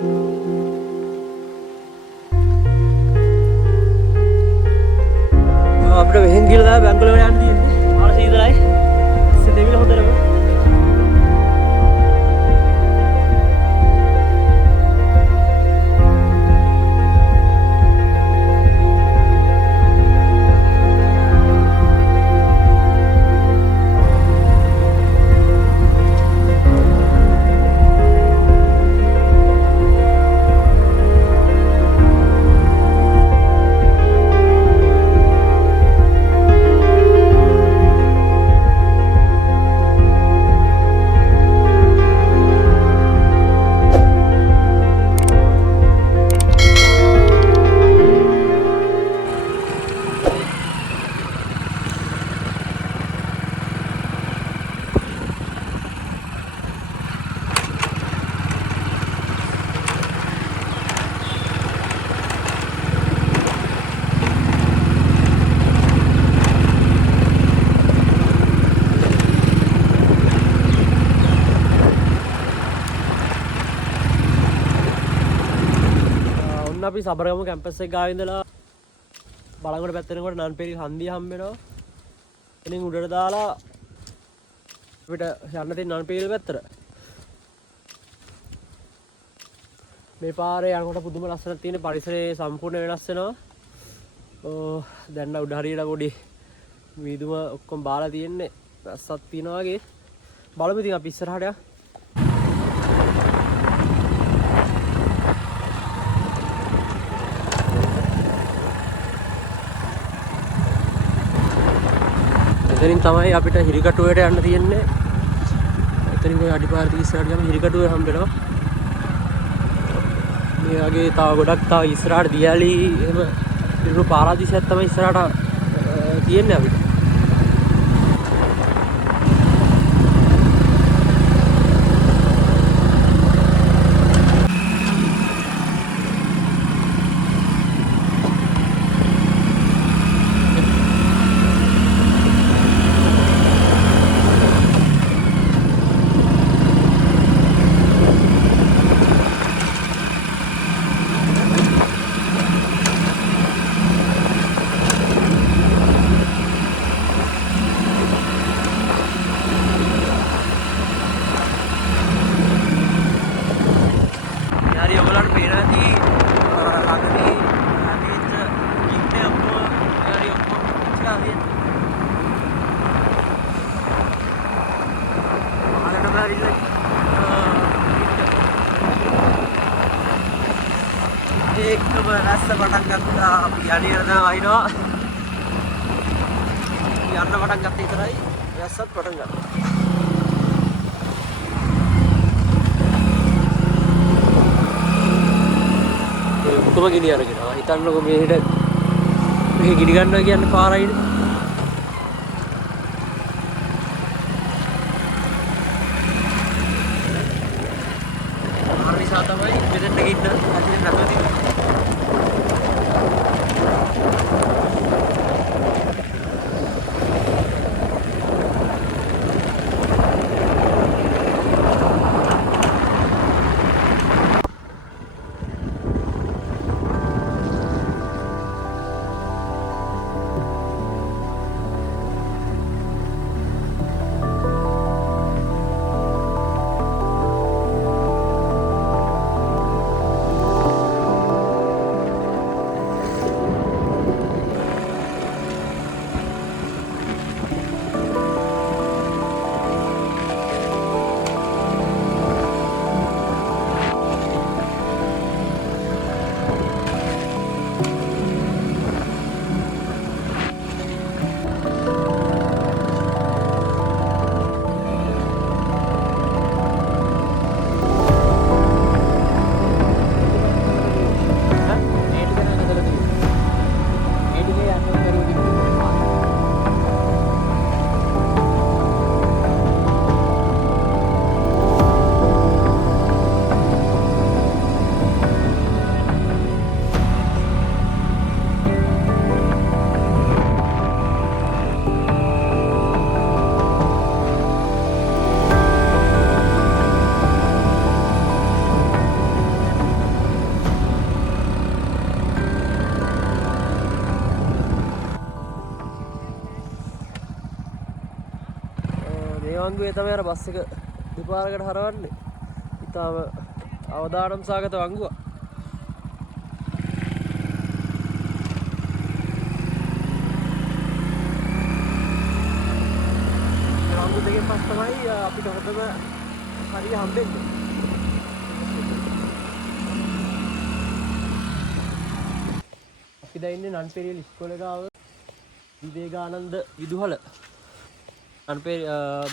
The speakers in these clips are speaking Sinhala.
අපිට වෙහෙන් ගිහලා බැංගලෝර යන්න තියෙන්නේ. මාර සීතලයි. ඉස්සෙ දෙවිල හොඳටම. අපි සබරගමු කැම්පස් එක ගාව ඉඳලා බලංගොඩ පැත්තට යනකොට නන්පෙරි හන්දිය හම්බ වෙනවා. එනින් උඩට දාලා අපිට යන්න තියෙන නන්පෙරි පැත්තට. මේ පාරේ යනකොට පුදුම ලස්සනක් තියෙන පරිසරය සම්පූර්ණ වෙනස් වෙනවා. දැන් උඩ හරියට පොඩි වීදුම ඔක්කොම බාලා තියෙන්නේ. රස්සක් තියනවා වගේ. බලමු ඉතින් අපි ඉස්සරහට යමු. එතනින් තමයි අපිට හිරිකටුවේට යන්න තියෙන්නේ. එතනින් ඔය අඩිපාර 30 ඉස්සරහට යම හිරිකටුවේ හම්බ වෙනවා. මේ වගේ තව ගොඩක් තව ඉස්සරහට දියාලි එහෙම ඉරුණු පාරාදීසයක් තමයි ඉස්සරහට තියෙන්නේ අපිට. ඒකම රැස්ස පටන් ගත්තා. අපි යන්නේ දැන් වහිනවා. යන්න පටන් ගත්ත විතරයි රැස්සත් පටන් ගත්තා. ඒ මුතුම ගිනි අරගෙන හිතන්නකො මෙහෙට මෙහෙ ගිනි ගන්නවා කියන්නේ පාරයිනේ. නිසා තමයි මෙතෙන්ට ගින්න ඇතින් නැතුව තියෙන්නේ. වංගුවේ තමයි අර බස් එක දෙපාරකට හරවන්නේ. ඉතාලම අවදානම් සාගත වංගුවක්. වංගු දෙකෙන් පස්ස තමයි අපිට හොඳම හරිය හම්බෙන්නේ. අපි දැන් ඉන්නේ නන්පෙරියල් ඉස්කෝලේ ගාව විවේකානන්ද විදුහල.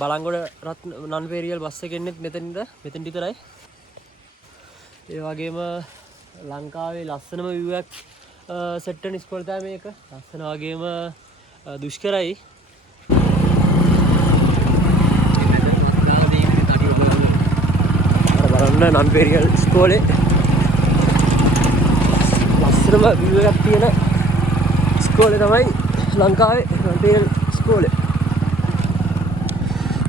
බලංගොඩ නන්පෙරියල් බස් එක එන්නේ මෙතනින්ද මෙතෙන් විතරයි. ඒ වගේම ලංකාවේ ලස්සනම view එකක් සෙට් වෙන ඉස්කෝලේ තමයි මේක. ලස්සන වගේම දුෂ්කරයි. බලන්න නන්පෙරියල් ඉස්කෝලේ ලස්සනම view එකක් තියෙන ඉස්කෝලේ තමයි ලංකාවේ නන්පෙරියල් ඉස්කෝලේ.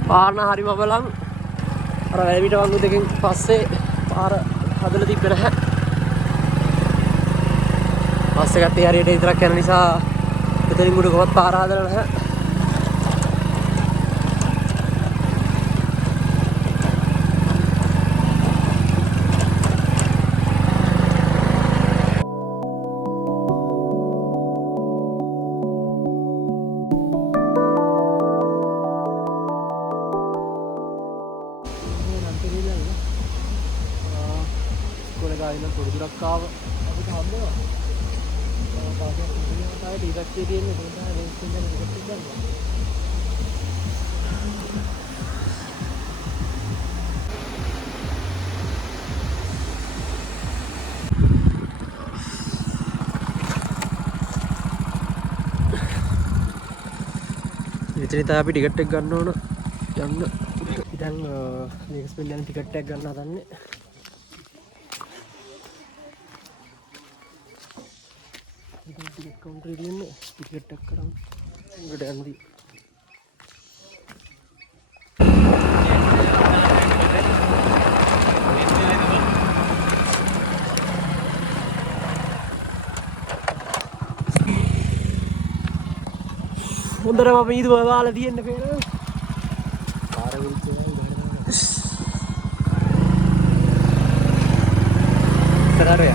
පාරන හරිම බලන් අර වැලිමිට වංගු දෙකෙන් පස්සේ පාර හදලා තිබ්බ නැහැ. බස් එකත් ඒ හරියට විතරක් යන නිසා එතනින් උඩ කොහොමත් පාර හදලා නැහැ. ඉස්කෝලේ පොඩිදුරක් ආව අපිට හම්බෙනවා. තාපියක් ඉඳලා තමයි ටිකට් එක තියෙන්නේ. ඒක තමයි රේස් එකෙන් ටිකට් එක ගන්නවා. මෙතන තමයි අපි ටිකට් එක ගන්න ඕන යන්න. ඉතින් මේක ස්පෙන් යන ටිකට් එක ගන්න හදන්නේ. ටිකට් කවුන්ටරේ තියෙන්නේ ටිකට් එක කරන් උඩට යන්නේ. හොඳටම මීදුම වාලා තියෙන්න පේනවා. පාර විල්චේ තරරය.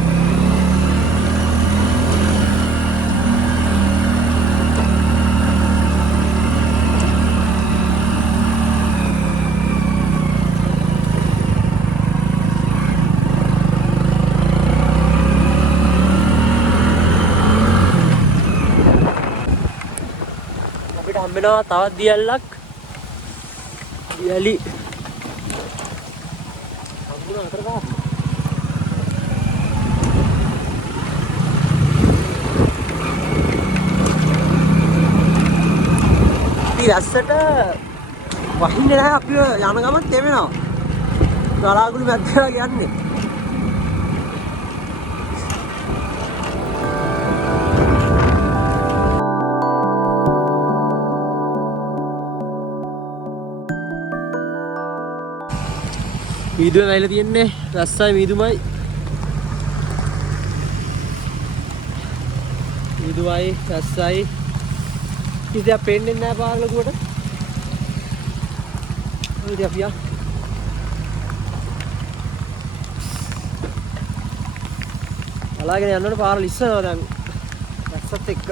හම්බෙනවා තවත් දියල්ලක්. දියලි හම්බුණා අතර ගන්න. ඊළස්සට වහින්නේ නැහැ. අපි යන ගමන් තෙමෙනවා. ගලාගුළු මැද්දේ වගේ යන්නේ. මීදුම වැයිලා තියෙන්නේ රස්සයි මීදුමයි. මීදුමයි රස්සයි ඉතින් පේන්නේ නැහැ පාර ලකුවට. ඉතින් අපි අලාගෙන යනකොට පාර ලිස්සනවා දැන් රස්සත් එක්ක.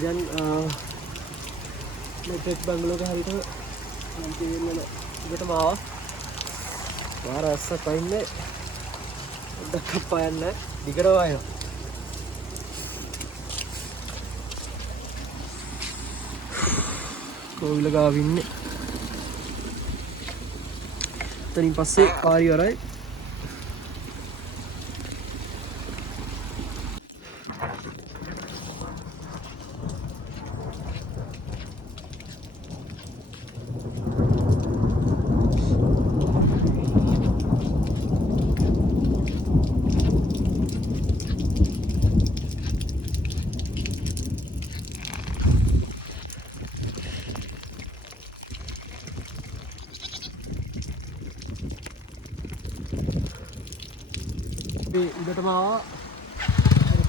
ඉතින් මෙතෙක් බංගලෝක හරියට නම් තියෙන්නේ ඉබටම ආවා. පාර රස්ස පයින්නේ දෙකක් පායන්නේ දිගට වයනවා. කෝවිල ගාව ඉන්නේ. එතනින් පස්සේ පාරි වරයි. උඩටම ආවා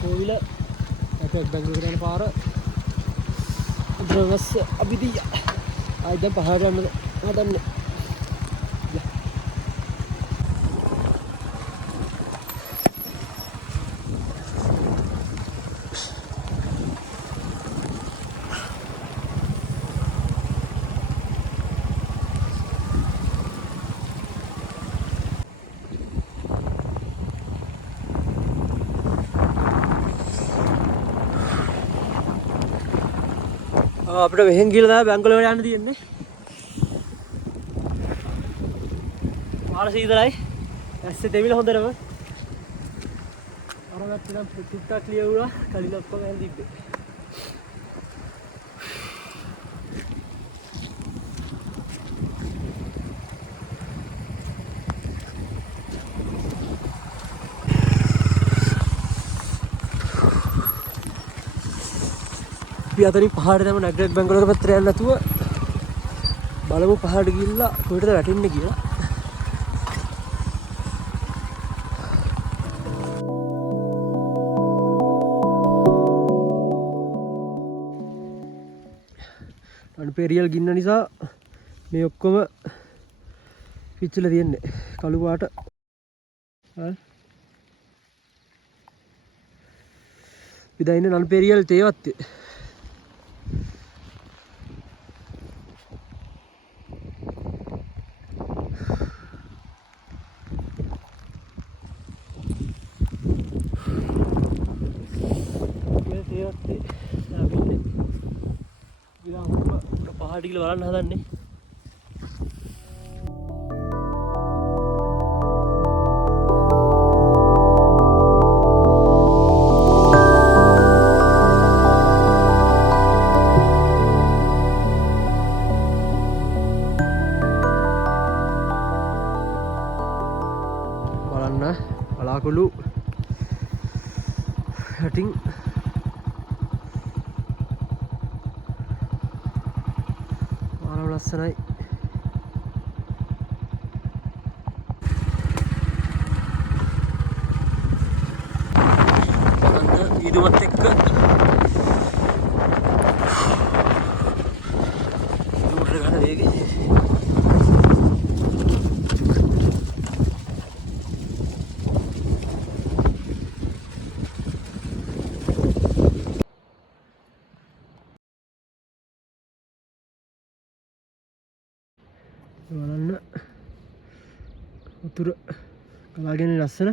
කෝවිල නැටක් බැංගලෝර කරන පාර උදවස් අභිදිය ආයි දැන් පහට යන්න හදන්නේ අපිට වෙහෙන් ගිහලා තමයි බැංගලෝර යන්න තියෙන්නේ. මාර සීතලයි. ඇස්සේ දෙවිල හොඳටම. අර වැට්ටි නම් ටිකක් ක්ලියර් වුණා. කලින් ඔක්කොම යන් තිබ්බේ. අපි අතනින් පහට යන නැග්‍රෙට් බැංගලෝර පැත්තට යන්න නැතුව බලමු පහට ගිහිල්ලා කොහෙටද වැටෙන්නේ කියලා. අන්පෙරියල් ගින්න නිසා මේ ඔක්කොම පිච්චිලා තියෙන්නේ කළු පාට. ඉතින් ඉන්නේ අන්පෙරියල් තේවත්තේ. පහට ගිහලා බලන්න හදන්නේ. බලන්න බලාකුළු යටින් ලස්සනයි. බලන්න ඊදුමත් එක්ක ඊදුමට ගන්න වේගෙ. බලන්න වතුර ගලාගෙන ලස්සන.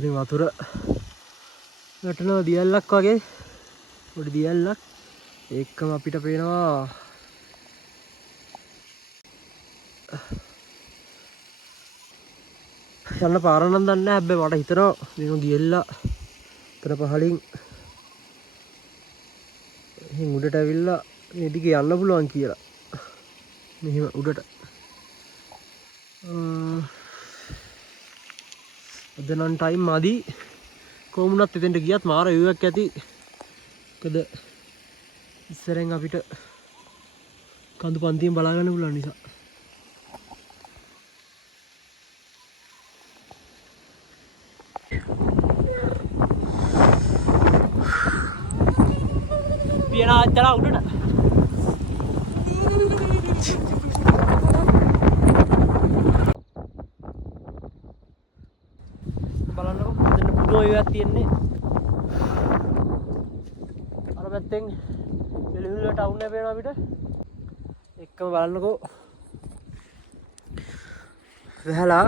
ඉතින් වතුර වැටෙනවා දියල්ලක් වගේ. පොඩි දියල්ලක්. ඒකම අපිට පේනවා යන්න පාර නම් දන්නේ නැහැ. හැබැයි මට හිතෙනවා මේක ගියල්ලා තර පහලින් එහෙන් උඩට ඇවිල්ලා මේ දිගේ යන්න පුළුවන් කියලා. මෙහෙම උඩට. අද නම් ටයිම් මදි. කොමුණත් එතෙන්ට ගියත් මාර view එකක් ඇති. මොකද ඉස්සරෙන් අපිට කඳු පන්තියෙන් බලා ගන්න පුළුවන් නිසා. පියනා අච්චලා උඩට. බලන්නකො මෙතන පුදුම view එකක් තියෙන්නේ. අර පැත්තෙන් එළිහිල්ල ටවුන් එක පේනවා අපිට. එක්කම බලන්නකො. වැහලා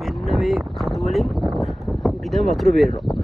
මෙන්න මේ කඳු වලින් උඩින්ම වතුර බේරෙනවා.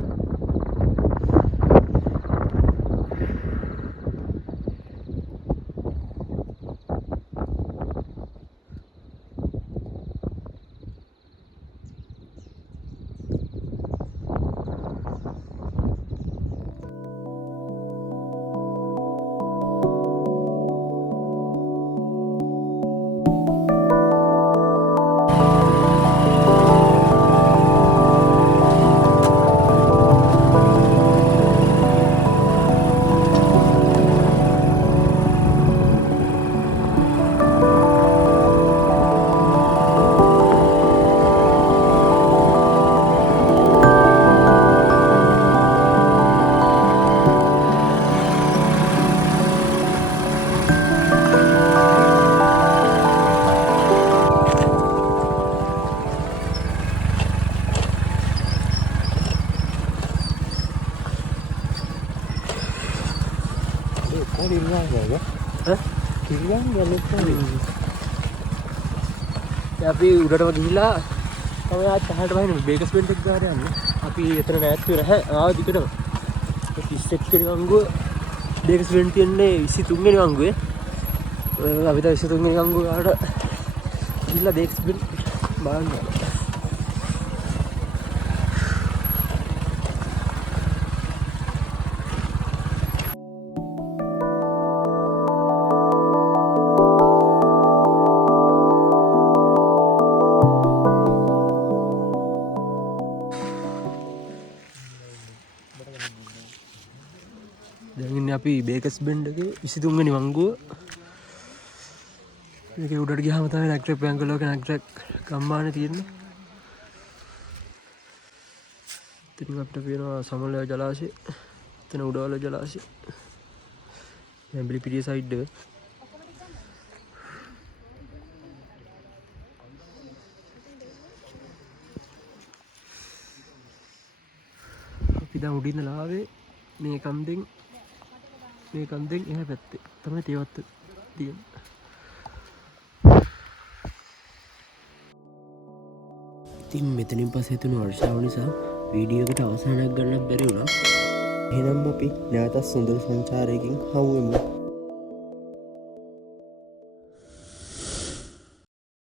අපි උඩටම ගිහිල්ලා තමයි ආච්චි පහළට වහින්න බේකස්මන්ට් එක ගාවට යන්නේ. අපි එතන නෑත් වෙලා ආව දිගටම 31 වෙනි වංගුව බේකස්මන්ට් තියන්නේ 23 වෙනි වංගුවේ. අපි දැන් 23 වෙනි වංගුව ගාවට ගිහිල්ලා බේකස්මන්ට් බලන්න. දැන් අපි බේකස්මන්ට් එකේ 23 වෙනි වංගුව. මේකේ උඩට ගියාම තමයි නැග්ට්‍රැක් බැංගලෝක නැග්ට්‍රැක් ගම්මානේ තියෙන්නේ. ඉතින් අපිට පේනවා සමලය ජලාශය. එතන උඩවල ජලාශය. බිලිපිටිය සයිඩ් එක. අපි දැන් උඩින් ඉඳලා ආවේ මේ කන්දෙන් එහා පැත්තේ තමයි තේවත්ත තියෙන්නේ. ඉතින් මෙතනින් පස්සේ තුන වර්ෂාව නිසා වීඩියෝ එකට අවසානයක් ගන්නත් බැරි වුණා. එහෙනම් අපි නැවතත් සුන්දර සංචාරයකින් හමු වෙමු.